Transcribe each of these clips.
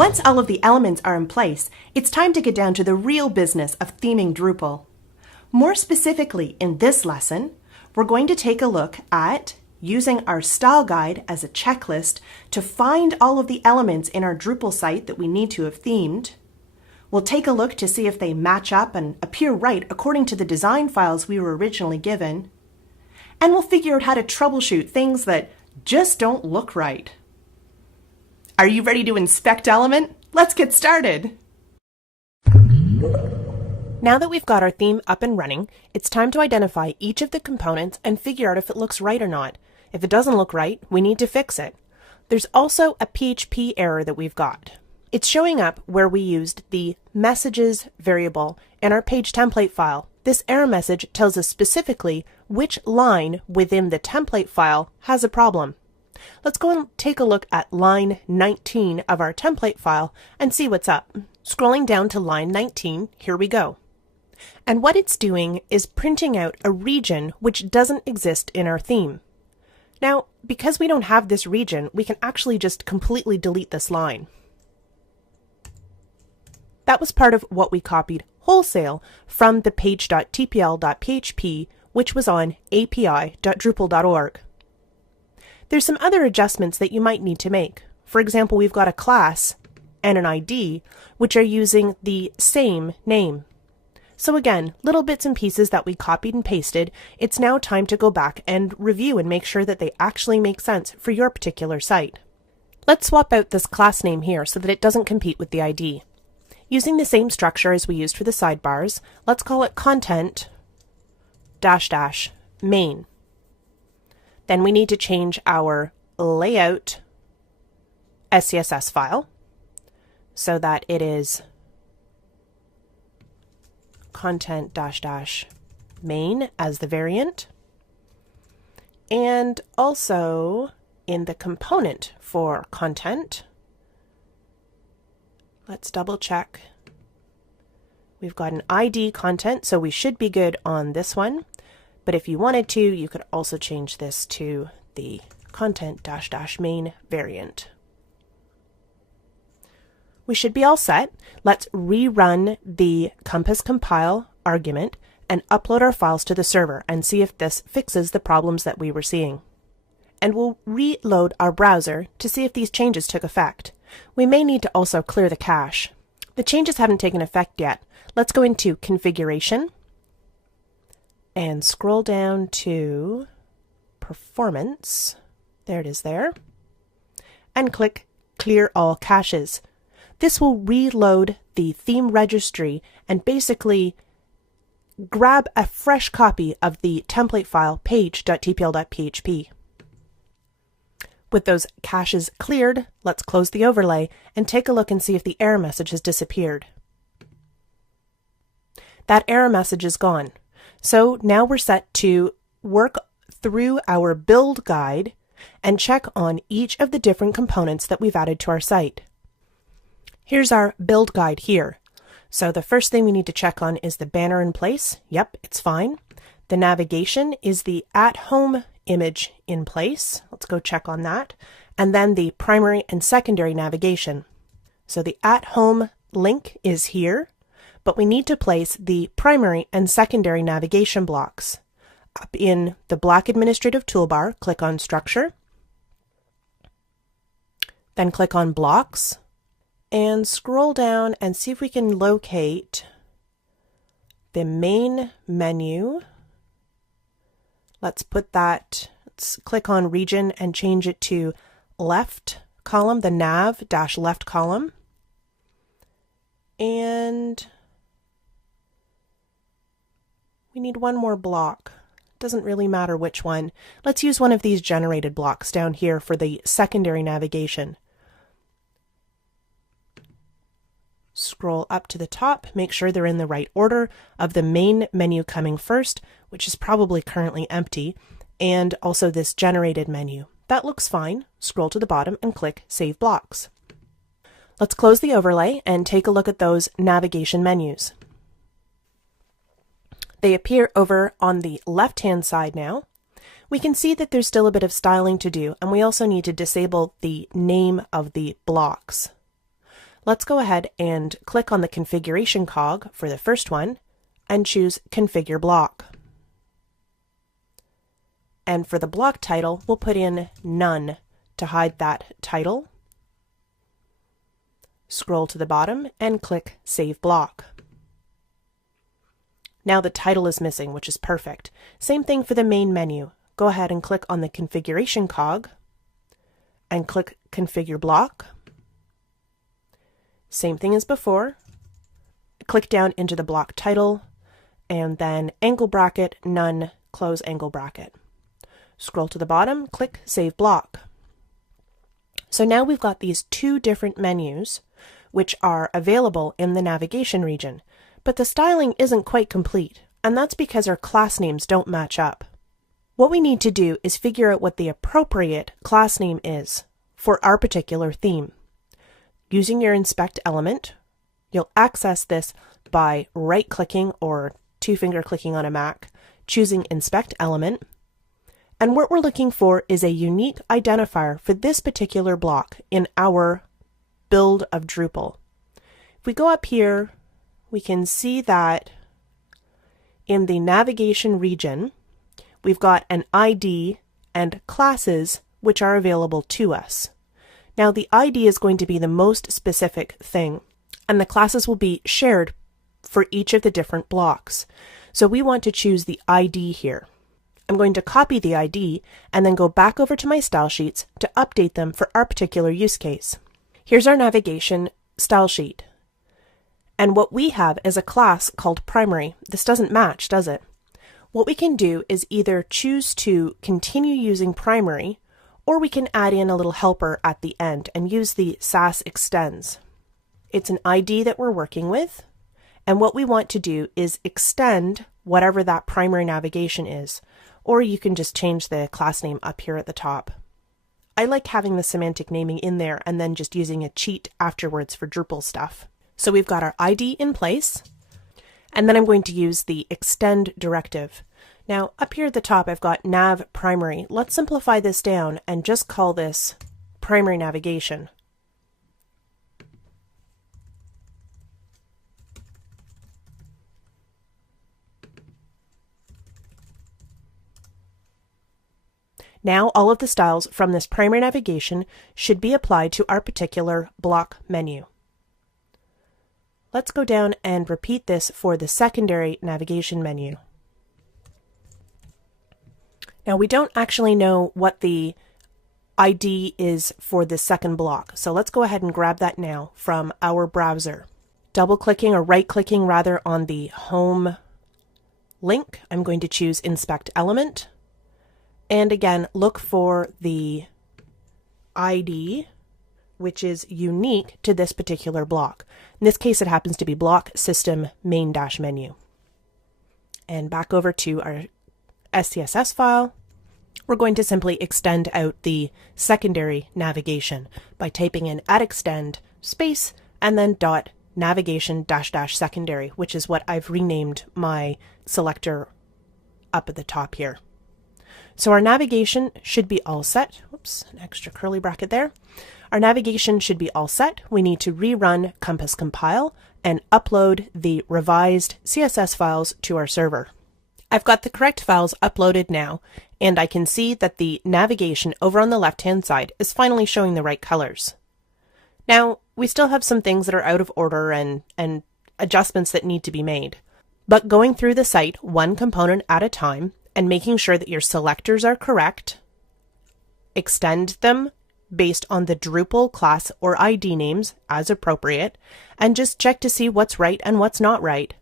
Once all of the elements are in place, it's time to get down to the real business of theming Drupal. More specifically, in this lesson, we're going to take a look at using our style guide as a checklist to find all of the elements in our Drupal site that we need to have themed. We'll take a look to see if they match up and appear right according to the design files we were originally given. And we'll figure out how to troubleshoot things that just don't look right. Are you ready to inspect element? Let's get started. Now that we've got our theme up and running, it's time to identify each of the components and figure out if it looks right or not. If it doesn't look right, we need to fix it. There's also a PHP error that we've got. It's showing up where we used the messages variable in our page template file. This error message tells us specifically which line within the template file has a problem. Let's go and take a look at line 19 of our template file and see what's up. Scrolling down to line 19, here we go. And what it's doing is printing out a region which doesn't exist in our theme. Now, because we don't have this region, we can actually just completely delete this line. That was part of what we copied wholesale from the page.tpl.php, which was on api.drupal.org. There's some other adjustments that you might need to make. For example, we've got a class and an ID, which are using the same name. So again, little bits and pieces that we copied and pasted, it's now time to go back and review and make sure that they actually make sense for your particular site. Let's swap out this class name here so that it doesn't compete with the ID. Using the same structure as we used for the sidebars, let's call it content -- main. Then we need to change our layout SCSS file so that it is content -- main as the variant. And also in the component for content, let's double check. We've got an ID content, so we should be good on this one. But if you wanted to, you could also change this to the content -- main variant. We should be all set. Let's rerun the Compass compile argument and upload our files to the server and see if this fixes the problems that we were seeing. And we'll reload our browser to see if these changes took effect. We may need to also clear the cache. The changes haven't taken effect yet. Let's go into Configuration and scroll down to Performance. There it is there. And click Clear All Caches. This will reload the theme registry and basically grab a fresh copy of the template file page.tpl.php. With those caches cleared, let's close the overlay and take a look and see if the error message has disappeared. That error message is gone. So now we're set to work through our build guide and check on each of the different components that we've added to our site. Here's our build guide here. So the first thing we need to check on is the banner in place. Yep, it's fine. The navigation is the at home image in place. Let's go check on that. And then the primary and secondary navigation. So the at home link is here, but we need to place the primary and secondary navigation blocks. Up in the black administrative toolbar, click on Structure, then click on Blocks, and scroll down and see if we can locate the main menu. Let's click on Region and change it to left column, the nav - left column. And we need one more block. Doesn't really matter which one. Let's use one of these generated blocks down here for the secondary navigation. Scroll up to the top, make sure they're in the right order of the main menu coming first, which is probably currently empty, and also this generated menu. That looks fine. Scroll to the bottom and click Save Blocks. Let's close the overlay and take a look at those navigation menus. They appear over on the left-hand side now. We can see that there's still a bit of styling to do, and we also need to disable the name of the blocks. Let's go ahead and click on the configuration cog for the first one and choose Configure Block. And for the block title, we'll put in None to hide that title. Scroll to the bottom and click Save Block. Now the title is missing, which is perfect. Same thing for the main menu. Go ahead and click on the configuration cog and click Configure Block. Same thing as before. Click down into the block title and then angle bracket, none, close angle bracket. Scroll to the bottom, click Save Block. So now we've got these two different menus which are available in the navigation region, but the styling isn't quite complete, and that's because our class names don't match up. What we need to do is figure out what the appropriate class name is for our particular theme. Using your inspect element, you'll access this by right-clicking or two-finger clicking on a Mac, choosing inspect element, and what we're looking for is a unique identifier for this particular block in our build of Drupal. If we go up here, we can see that in the navigation region, we've got an ID and classes which are available to us. Now the ID is going to be the most specific thing, and the classes will be shared for each of the different blocks. So we want to choose the ID here. I'm going to copy the ID and then go back over to my style sheets to update them for our particular use case. Here's our navigation style sheet. And what we have is a class called primary. This doesn't match, does it? What we can do is either choose to continue using primary, or we can add in a little helper at the end and use the SAS extends. It's an ID that we're working with, and what we want to do is extend whatever that primary navigation is, or you can just change the class name up here at the top. I like having the semantic naming in there and then just using a cheat afterwards for Drupal stuff. So we've got our ID in place, and then I'm going to use the extend directive. Now up here at the top I've got nav primary. Let's simplify this down and just call this primary navigation. Now all of the styles from this primary navigation should be applied to our particular block menu. Let's go down and repeat this for the secondary navigation menu. Now we don't actually know what the ID is for the second block, so let's go ahead and grab that now from our browser. Double-clicking or right-clicking rather on the home link, I'm going to choose Inspect Element. And again, look for the ID, which is unique to this particular block. In this case, it happens to be block system main-menu. And back over to our SCSS file, we're going to simply extend out the secondary navigation by typing in @extend space and then .navigation -- secondary, which is what I've renamed my selector up at the top here. So our navigation should be all set. Whoops, an extra curly bracket there. Our navigation should be all set. We need to rerun Compass Compile and upload the revised CSS files to our server. I've got the correct files uploaded now, and I can see that the navigation over on the left-hand side is finally showing the right colors. Now, we still have some things that are out of order and adjustments that need to be made. But going through the site one component at a time and making sure that your selectors are correct, extend them based on the Drupal class or ID names as appropriate, and just check to see what's right and what's not right.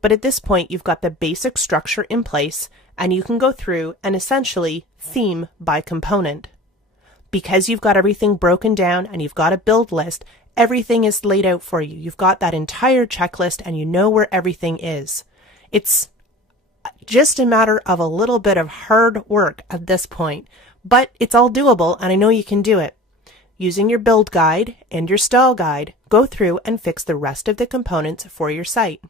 But at this point, you've got the basic structure in place, and you can go through and essentially theme by component. Because you've got everything broken down and you've got a build list, everything is laid out for you. You've got that entire checklist and you know where everything is. It's just a matter of a little bit of hard work at this point, but it's all doable and I know you can do it. Using your build guide and your style guide, go through and fix the rest of the components for your site.